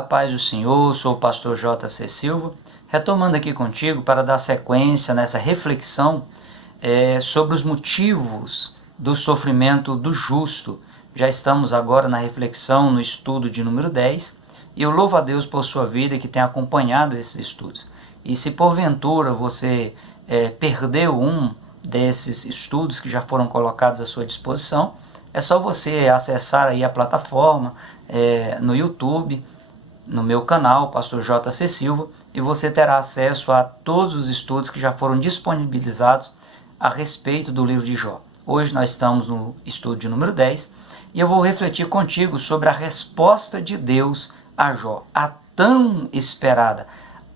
A paz do Senhor, sou o pastor J.C. Silva, retomando aqui contigo para dar sequência nessa reflexão sobre os motivos do sofrimento do justo. Já estamos agora na reflexão, no estudo de número 10, e eu louvo a Deus por sua vida que tem acompanhado esses estudos. E se porventura você perdeu um desses estudos que já foram colocados à sua disposição, é só você acessar aí a plataforma no YouTube, no meu canal, Pastor J.C. Silva, e você terá acesso a todos os estudos que já foram disponibilizados a respeito do livro de Jó. Hoje nós estamos no estudo de número 10 e eu vou refletir contigo sobre a resposta de Deus a Jó, a tão esperada,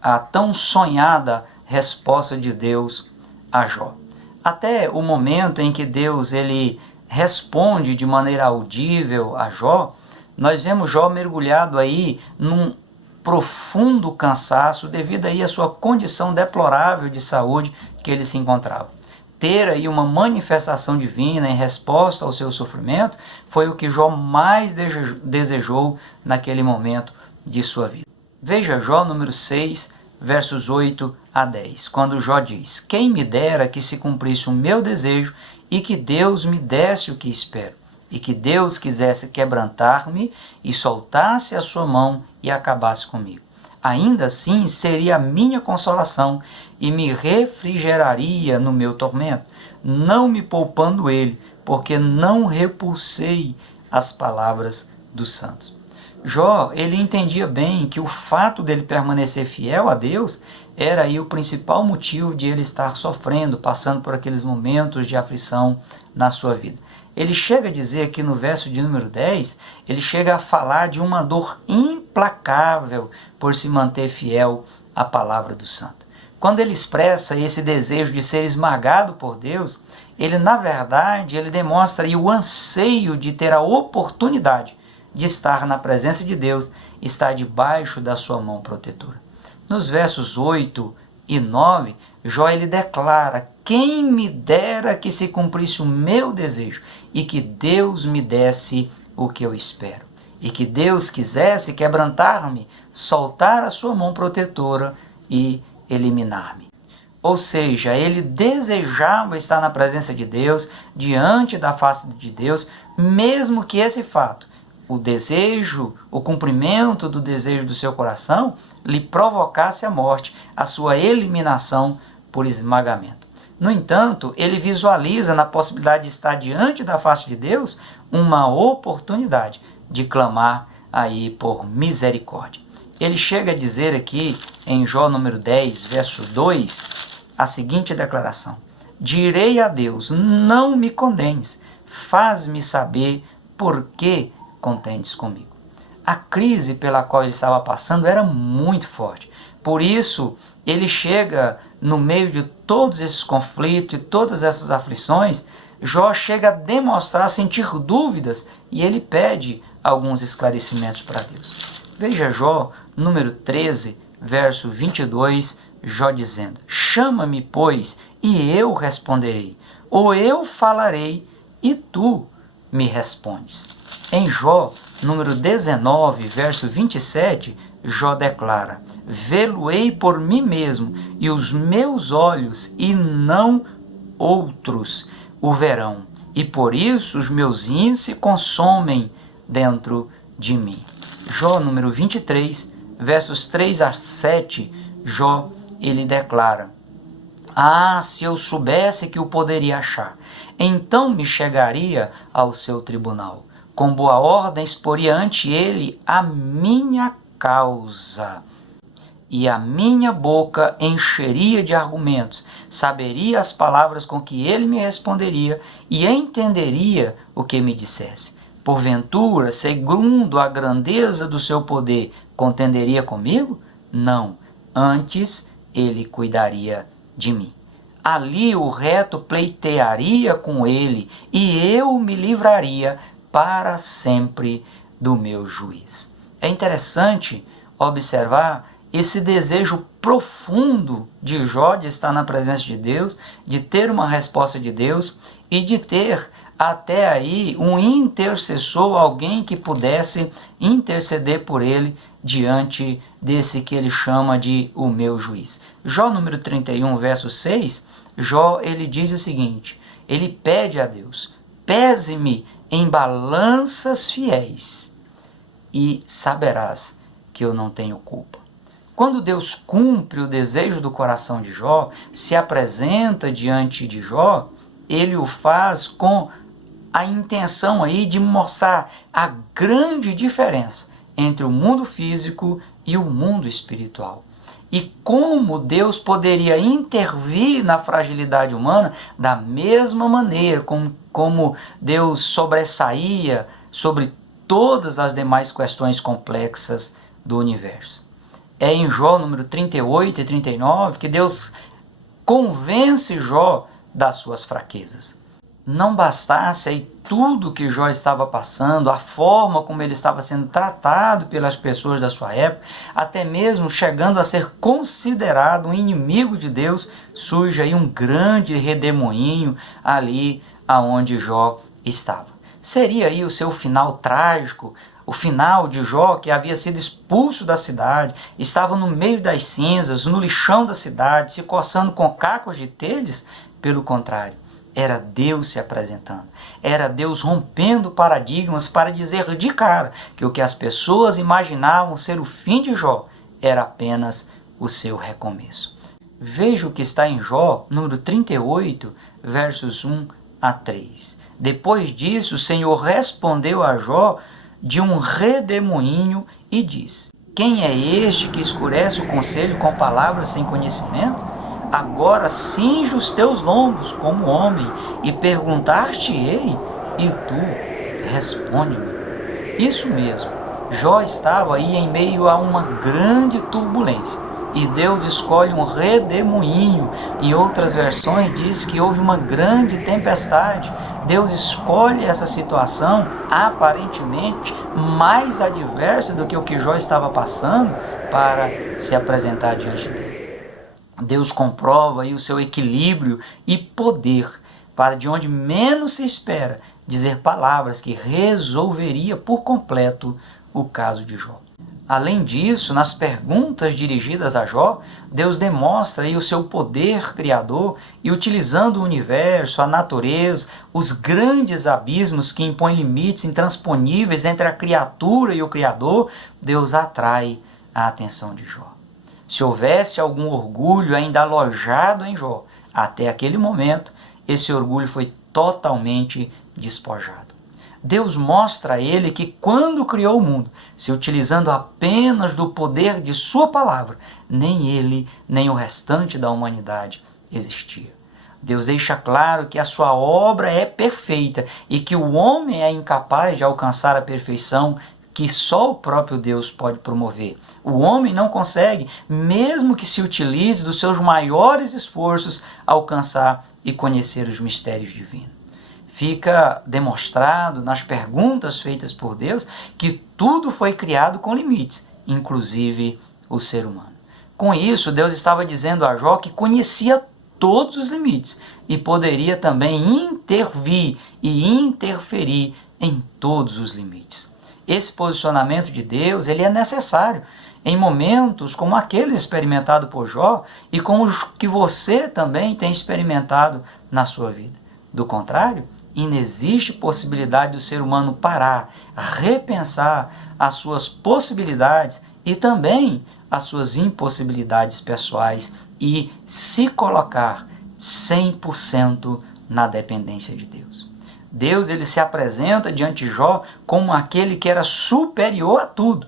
a tão sonhada resposta de Deus a Jó. Até o momento em que Deus ele responde de maneira audível a Jó, nós vemos Jó mergulhado aí num profundo cansaço devido aí à sua condição deplorável de saúde que ele se encontrava. Ter aí uma manifestação divina em resposta ao seu sofrimento foi o que Jó mais desejou naquele momento de sua vida. Veja Jó número 6, versos 8 a 10, quando Jó diz: "Quem me dera que se cumprisse o meu desejo e que Deus me desse o que espero, e que Deus quisesse quebrantar-me e soltasse a sua mão e acabasse comigo. Ainda assim seria a minha consolação e me refrigeraria no meu tormento, não me poupando ele, porque não repulsei as palavras dos santos." Jó, ele entendia bem que o fato dele permanecer fiel a Deus era aí o principal motivo de ele estar sofrendo, passando por aqueles momentos de aflição na sua vida. Ele chega a dizer aqui no verso de número 10, ele chega a falar de uma dor implacável por se manter fiel à palavra do santo. Quando ele expressa esse desejo de ser esmagado por Deus, ele na verdade ele demonstra aí o anseio de ter a oportunidade de estar na presença de Deus, estar debaixo da sua mão protetora. Nos versos 8 e 9, Jó ele declara: "Quem me dera que se cumprisse o meu desejo e que Deus me desse o que eu espero, e que Deus quisesse quebrantar-me, soltar a sua mão protetora e eliminar-me." Ou seja, ele desejava estar na presença de Deus, diante da face de Deus, mesmo que esse fato, o desejo, o cumprimento do desejo do seu coração, lhe provocasse a morte, a sua eliminação por esmagamento. No entanto, ele visualiza na possibilidade de estar diante da face de Deus uma oportunidade de clamar aí por misericórdia. Ele chega a dizer aqui em Jó número 10, verso 2, a seguinte declaração: "Direi a Deus, não me condenes, faz-me saber por que contendes comigo." A crise pela qual ele estava passando era muito forte. Por isso, ele chega no meio de todos esses conflitos e todas essas aflições, Jó chega a demonstrar, sentir dúvidas, e ele pede alguns esclarecimentos para Deus. Veja Jó, número 13, verso 22, Jó dizendo: "Chama-me, pois, e eu responderei, ou eu falarei, e tu me respondes." Em Jó, número 19, verso 27, Jó declara: "Vê-lo-ei por mim mesmo, e os meus olhos, e não outros, o verão, e por isso os meus rins se consomem dentro de mim." Jó, número 23, versos 3 a 7, Jó, ele declara: "Ah, se eu soubesse que o poderia achar, então me chegaria ao seu tribunal. Com boa ordem exporia ante ele a minha causa, e a minha boca encheria de argumentos, saberia as palavras com que ele me responderia, e entenderia o que me dissesse. Porventura, segundo a grandeza do seu poder, contenderia comigo? Não, antes ele cuidaria de mim. Ali o reto pleitearia com ele, e eu me livraria para sempre do meu juiz." É interessante observar esse desejo profundo de Jó de estar na presença de Deus, de ter uma resposta de Deus e de ter até aí um intercessor, alguém que pudesse interceder por ele diante desse que ele chama de o meu juiz. Jó número 31, verso 6, Jó ele diz o seguinte, ele pede a Deus, pese-me em balanças fiéis e saberás que eu não tenho culpa. Quando Deus cumpre o desejo do coração de Jó, se apresenta diante de Jó, ele o faz com a intenção aí de mostrar a grande diferença entre o mundo físico e o mundo espiritual. E como Deus poderia intervir na fragilidade humana da mesma maneira como Deus sobressaía sobre todas as demais questões complexas do universo. É em Jó número 38 e 39 que Deus convence Jó das suas fraquezas. Não bastasse aí tudo que Jó estava passando, a forma como ele estava sendo tratado pelas pessoas da sua época, até mesmo chegando a ser considerado um inimigo de Deus, surge aí um grande redemoinho ali aonde Jó estava. Seria aí o seu final trágico, o final de Jó, que havia sido expulso da cidade, estava no meio das cinzas, no lixão da cidade, se coçando com cacos de telhas? Pelo contrário, era Deus se apresentando, era Deus rompendo paradigmas para dizer de cara que o que as pessoas imaginavam ser o fim de Jó era apenas o seu recomeço. Veja o que está em Jó, número 38, versos 1 a 3. Depois disso, o Senhor respondeu a Jó de um redemoinho e diz: quem é este que escurece o conselho com palavras sem conhecimento? Agora cinge os teus lombos como homem e perguntar-te-ei, e tu responde-me. Isso mesmo, Jó estava aí em meio a uma grande turbulência e Deus escolhe um redemoinho. Em outras versões diz que houve uma grande tempestade. Deus escolhe essa situação aparentemente mais adversa do que o que Jó estava passando para se apresentar diante dele. Deus comprova aí o seu equilíbrio e poder para, de onde menos se espera, dizer palavras que resolveria por completo o caso de Jó. Além disso, nas perguntas dirigidas a Jó, Deus demonstra aí o seu poder criador e, utilizando o universo, a natureza, os grandes abismos que impõem limites intransponíveis entre a criatura e o Criador, Deus atrai a atenção de Jó. Se houvesse algum orgulho ainda alojado em Jó, até aquele momento, esse orgulho foi totalmente despojado. Deus mostra a ele que quando criou o mundo, se utilizando apenas do poder de sua palavra, nem ele, nem o restante da humanidade existia. Deus deixa claro que a sua obra é perfeita e que o homem é incapaz de alcançar a perfeição que só o próprio Deus pode promover. O homem não consegue, mesmo que se utilize dos seus maiores esforços, alcançar e conhecer os mistérios divinos. Fica demonstrado nas perguntas feitas por Deus que tudo foi criado com limites, inclusive o ser humano. Com isso, Deus estava dizendo a Jó que conhecia todos os limites e poderia também intervir e interferir em todos os limites. Esse posicionamento de Deus ele é necessário em momentos como aqueles experimentados por Jó e como os que você também tem experimentado na sua vida. Do contrário, inexiste possibilidade do ser humano parar, repensar as suas possibilidades e também as suas impossibilidades pessoais e se colocar 100% na dependência de Deus. Deus ele se apresenta diante de Jó como aquele que era superior a tudo.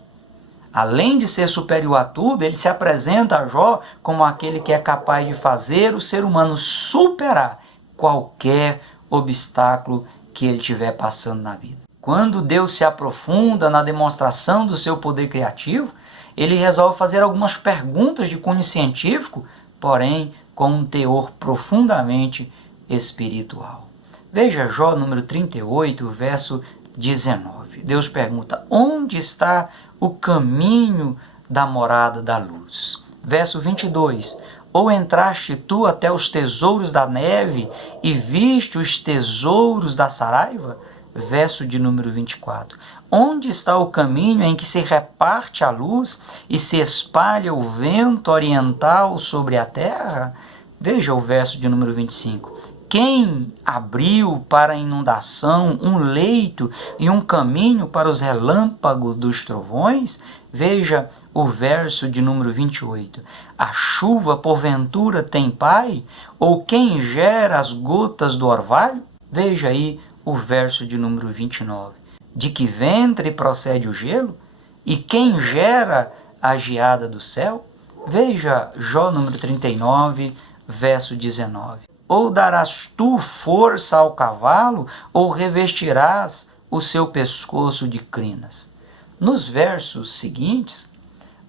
Além de ser superior a tudo, ele se apresenta a Jó como aquele que é capaz de fazer o ser humano superar qualquer obstáculo que ele estiver passando na vida. Quando Deus se aprofunda na demonstração do seu poder criativo, ele resolve fazer algumas perguntas de cunho científico, porém com um teor profundamente espiritual. Veja Jó número 38, verso 19. Deus pergunta: onde está o caminho da morada da luz? Verso 22. Ou entraste tu até os tesouros da neve e viste os tesouros da saraiva? verso de número 24. Onde está o caminho em que se reparte a luz e se espalha o vento oriental sobre a terra? Veja o verso de número 25. Quem abriu para a inundação um leito e um caminho para os relâmpagos dos trovões? Veja o verso de número 28. A chuva, porventura, tem pai? Ou quem gera as gotas do orvalho? Veja aí o verso de número 29. De que ventre procede o gelo? E quem gera a geada do céu? Veja Jó número 39, verso 19. Ou darás tu força ao cavalo, ou revestirás o seu pescoço de crinas. Nos versos seguintes,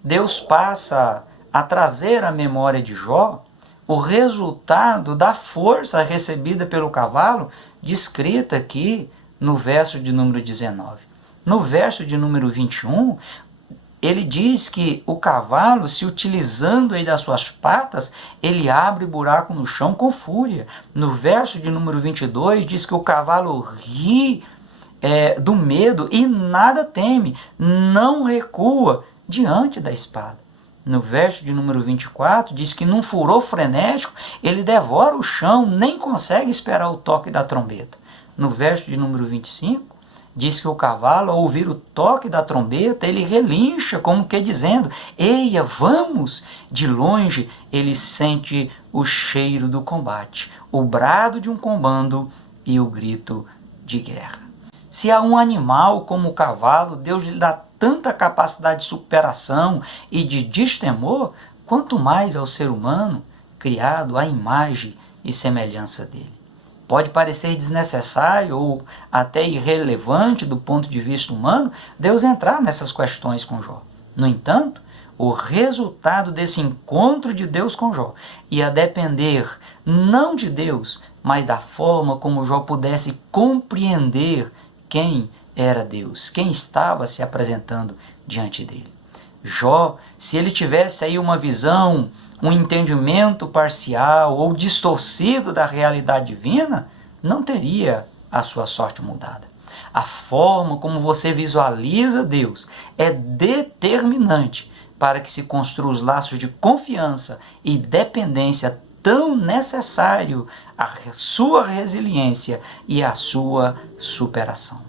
Deus passa a trazer à memória de Jó o resultado da força recebida pelo cavalo, descrita aqui no verso de número 19. No verso de número 21, ele diz que o cavalo, se utilizando aí das suas patas, ele abre buraco no chão com fúria. No verso de número 22, diz que o cavalo ri do medo e nada teme, não recua diante da espada. No verso de número 24, diz que num furor frenético, ele devora o chão, nem consegue esperar o toque da trombeta. No verso de número 25, diz que o cavalo, ao ouvir o toque da trombeta, ele relincha, como que dizendo, eia, vamos! De longe, ele sente o cheiro do combate, o brado de um comando e o grito de guerra. Se a um animal como o cavalo, Deus lhe dá tanta capacidade de superação e de destemor, quanto mais ao ser humano, criado à imagem e semelhança dele. Pode parecer desnecessário ou até irrelevante do ponto de vista humano Deus entrar nessas questões com Jó. No entanto, o resultado desse encontro de Deus com Jó ia depender não de Deus, mas da forma como Jó pudesse compreender quem era Deus, quem estava se apresentando diante dele. Jó, se ele tivesse aí uma visão, um entendimento parcial ou distorcido da realidade divina, não teria a sua sorte mudada. A forma como você visualiza Deus é determinante para que se construa os laços de confiança e dependência tão necessário à sua resiliência e à sua superação.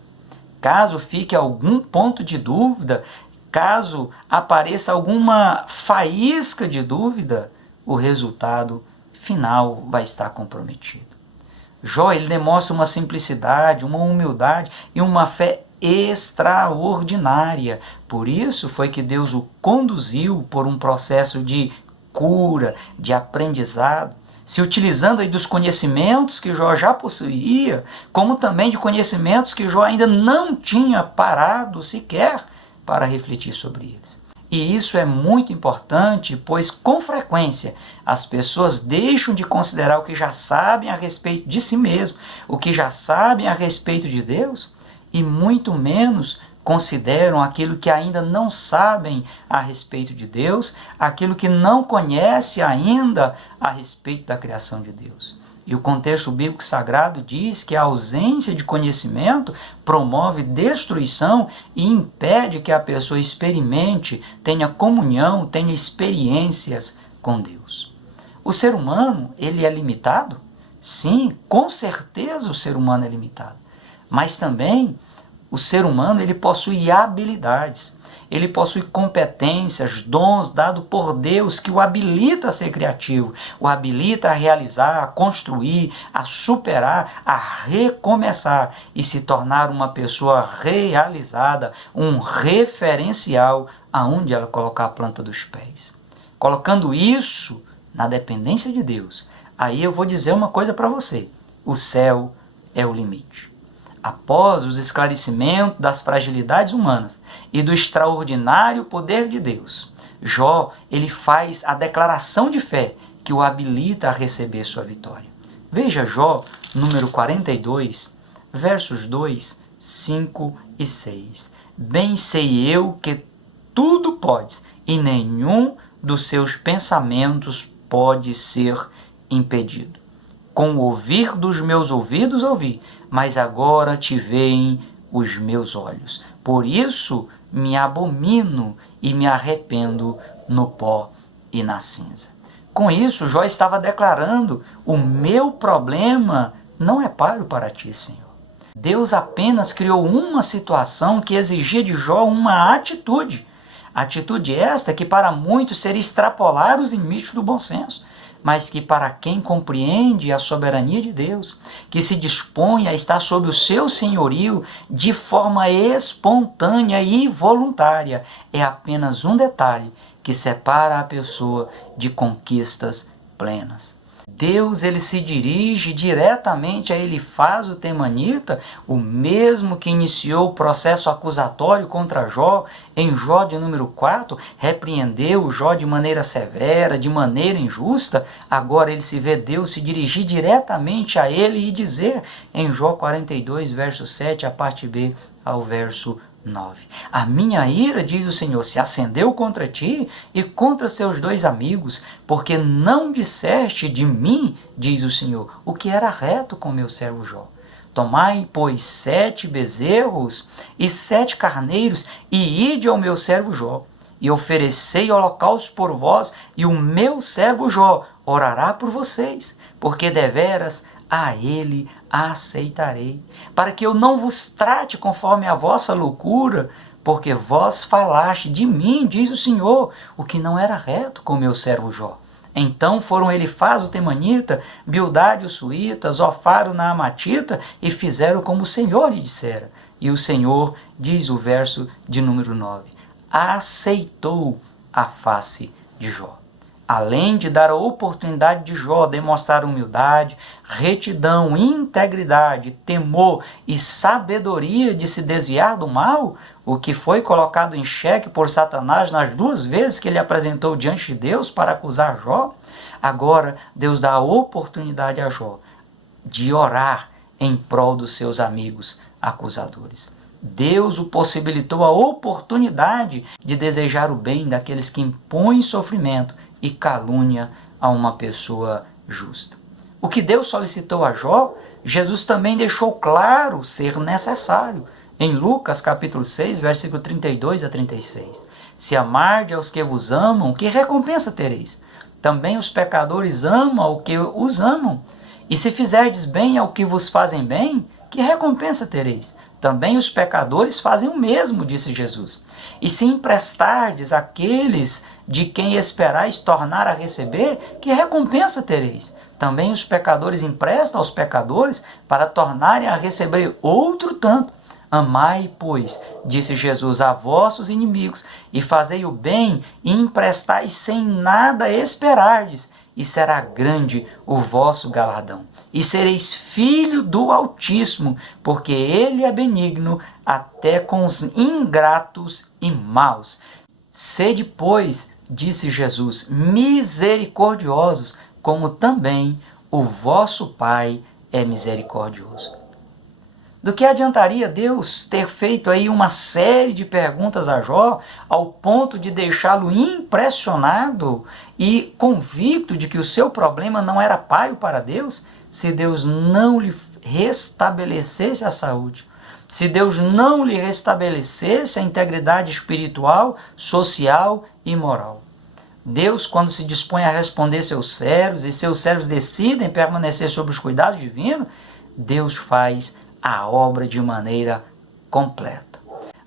Caso fique algum ponto de dúvida, caso apareça alguma faísca de dúvida, o resultado final vai estar comprometido. Jó, ele demonstra uma simplicidade, uma humildade e uma fé extraordinária. Por isso foi que Deus o conduziu por um processo de cura, de aprendizado, se utilizando aí dos conhecimentos que Jó já possuía, como também de conhecimentos que Jó ainda não tinha parado sequer para refletir sobre eles. E isso é muito importante, pois com frequência as pessoas deixam de considerar o que já sabem a respeito de si mesmo, o que já sabem a respeito de Deus, e muito menos consideram aquilo que ainda não sabem a respeito de Deus, aquilo que não conhece ainda a respeito da criação de Deus. E o contexto bíblico sagrado diz que a ausência de conhecimento promove destruição e impede que a pessoa experimente, tenha comunhão, tenha experiências com Deus. O ser humano, ele é limitado? Sim, com certeza o ser humano é limitado. Mas também o ser humano, ele possui habilidades, ele possui competências, dons dados por Deus que o habilita a ser criativo, o habilita a realizar, a construir, a superar, a recomeçar e se tornar uma pessoa realizada, um referencial aonde ela colocar a planta dos pés. Colocando isso na dependência de Deus, aí eu vou dizer uma coisa para você: o céu é o limite. Após os esclarecimentos das fragilidades humanas e do extraordinário poder de Deus, Jó, ele faz a declaração de fé que o habilita a receber sua vitória. Veja Jó, número 42, versos 2, 5 e 6. Bem sei eu que tudo podes, e nenhum dos seus pensamentos pode ser impedido. Com o ouvir dos meus ouvidos ouvi, mas agora te veem os meus olhos. Por isso me abomino e me arrependo no pó e na cinza. Com isso, Jó estava declarando: o meu problema não é páreo para ti, Senhor. Deus apenas criou uma situação que exigia de Jó uma atitude. Atitude esta que para muitos seria extrapolar os limites do bom senso, mas que para quem compreende a soberania de Deus, que se dispõe a estar sob o seu senhorio de forma espontânea e voluntária, é apenas um detalhe que separa a pessoa de conquistas plenas. Deus, ele se dirige diretamente a Elifaz o temanita, o mesmo que iniciou o processo acusatório contra Jó, em Jó de número 4, repreendeu Jó de maneira severa, de maneira injusta. Agora ele se vê Deus se dirigir diretamente a ele e dizer, em Jó 42, verso 7, a parte B ao verso 9. A minha ira, diz o Senhor, se acendeu contra ti e contra seus dois amigos, porque não disseste de mim, diz o Senhor, o que era reto com meu servo Jó. Tomai, pois, 7 bezerros e 7 carneiros, e ide ao meu servo Jó, e oferecei holocaustos por vós, e o meu servo Jó orará por vocês, porque deveras a ele aceitarei, para que eu não vos trate conforme a vossa loucura, porque vós falaste de mim, diz o Senhor, o que não era reto com meu servo Jó. Então foram Elifaz o temanita, Bildade o suíta, Zofar o naamatita, e fizeram como o Senhor lhe dissera. E o Senhor, diz o verso de número 9, aceitou a face de Jó. Além de dar a oportunidade de Jó demonstrar humildade, retidão, integridade, temor e sabedoria de se desviar do mal, o que foi colocado em xeque por Satanás nas 2 vezes que ele apresentou diante de Deus para acusar Jó, agora Deus dá a oportunidade a Jó de orar em prol dos seus amigos acusadores. Deus o possibilitou a oportunidade de desejar o bem daqueles que impõem sofrimento e calúnia a uma pessoa justa. O que Deus solicitou a Jó, Jesus também deixou claro ser necessário. Em Lucas capítulo 6, versículo 32 a 36. Se amardes aos que vos amam, que recompensa tereis? Também os pecadores amam o que os amam. E se fizerdes bem ao que vos fazem bem, que recompensa tereis? Também os pecadores fazem o mesmo, disse Jesus. E se emprestardes àqueles de quem esperais tornar a receber, que recompensa tereis? Também os pecadores emprestam aos pecadores para tornarem a receber outro tanto. Amai, pois, disse Jesus, a vossos inimigos, e fazei o bem, e emprestai sem nada esperardes, e será grande o vosso galardão. E sereis filho do Altíssimo, porque ele é benigno até com os ingratos e maus. Sede, pois, disse Jesus, misericordiosos, como também o vosso Pai é misericordioso. Do que adiantaria Deus ter feito aí uma série de perguntas a Jó, ao ponto de deixá-lo impressionado e convicto de que o seu problema não era páreo para Deus, se Deus não lhe restabelecesse a saúde, se Deus não lhe restabelecesse a integridade espiritual, social e moral? Deus, quando se dispõe a responder seus servos, e seus servos decidem permanecer sob os cuidados divinos, Deus faz a obra de maneira completa.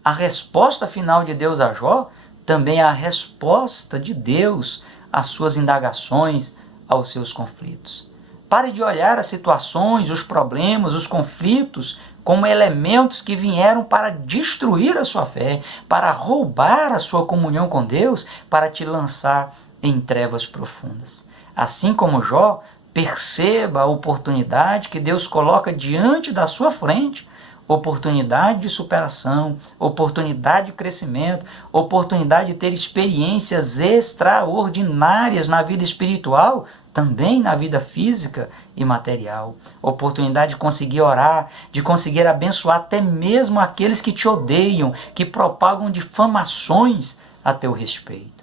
A resposta final de Deus a Jó também é a resposta de Deus às suas indagações, aos seus conflitos. Pare de olhar as situações, os problemas, os conflitos como elementos que vieram para destruir a sua fé, para roubar a sua comunhão com Deus, para te lançar em trevas profundas. Assim como Jó, perceba a oportunidade que Deus coloca diante da sua frente, oportunidade de superação, oportunidade de crescimento, oportunidade de ter experiências extraordinárias na vida espiritual, também na vida física e material, oportunidade de conseguir orar, de conseguir abençoar até mesmo aqueles que te odeiam, que propagam difamações a teu respeito.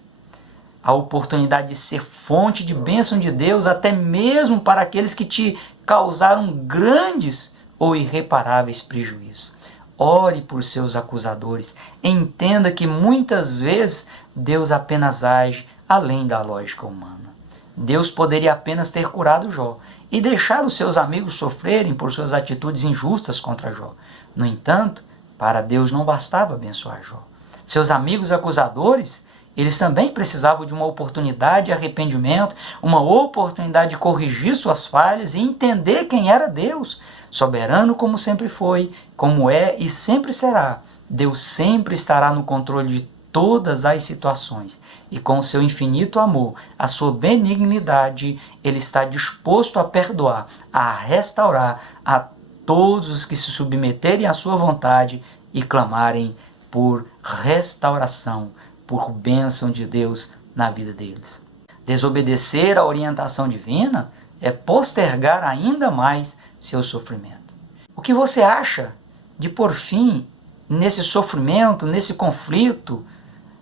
A oportunidade de ser fonte de bênção de Deus, até mesmo para aqueles que te causaram grandes ou irreparáveis prejuízos. Ore por seus acusadores. Entenda que muitas vezes Deus apenas age além da lógica humana. Deus poderia apenas ter curado Jó e deixar os seus amigos sofrerem por suas atitudes injustas contra Jó. No entanto, para Deus não bastava abençoar Jó. Seus amigos acusadores, eles também precisavam de uma oportunidade de arrependimento, uma oportunidade de corrigir suas falhas e entender quem era Deus, soberano como sempre foi, como é e sempre será. Deus sempre estará no controle de todas as situações. E com o seu infinito amor, a sua benignidade, Ele está disposto a perdoar, a restaurar a todos os que se submeterem à sua vontade e clamarem por restauração, por bênção de Deus na vida deles. Desobedecer à orientação divina é postergar ainda mais seu sofrimento. O que você acha de pôr fim nesse sofrimento, nesse conflito,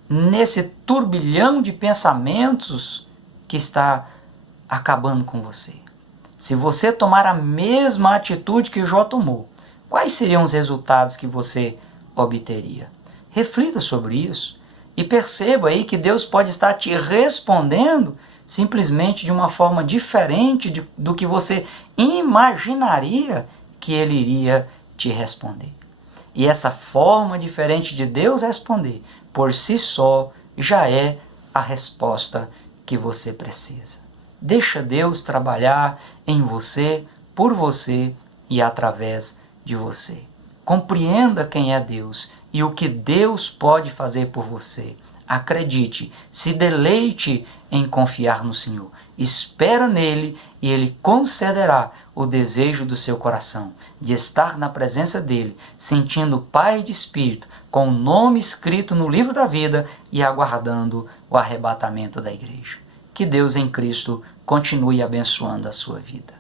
nesse turbilhão de pensamentos que está acabando com você? Se você tomar a mesma atitude que Jó tomou, quais seriam os resultados que você obteria? Reflita sobre isso e perceba aí que Deus pode estar te respondendo simplesmente de uma forma diferente do que você imaginaria que Ele iria te responder. E essa forma diferente de Deus responder, por si só, já é a resposta que você precisa. Deixa Deus trabalhar em você, por você e através de você. Compreenda quem é Deus e o que Deus pode fazer por você. Acredite, se deleite em confiar no Senhor. Espera nele e Ele concederá o desejo do seu coração, de estar na presença dele, sentindo paz de espírito, com o nome escrito no livro da vida e aguardando o arrebatamento da igreja. Que Deus em Cristo continue abençoando a sua vida.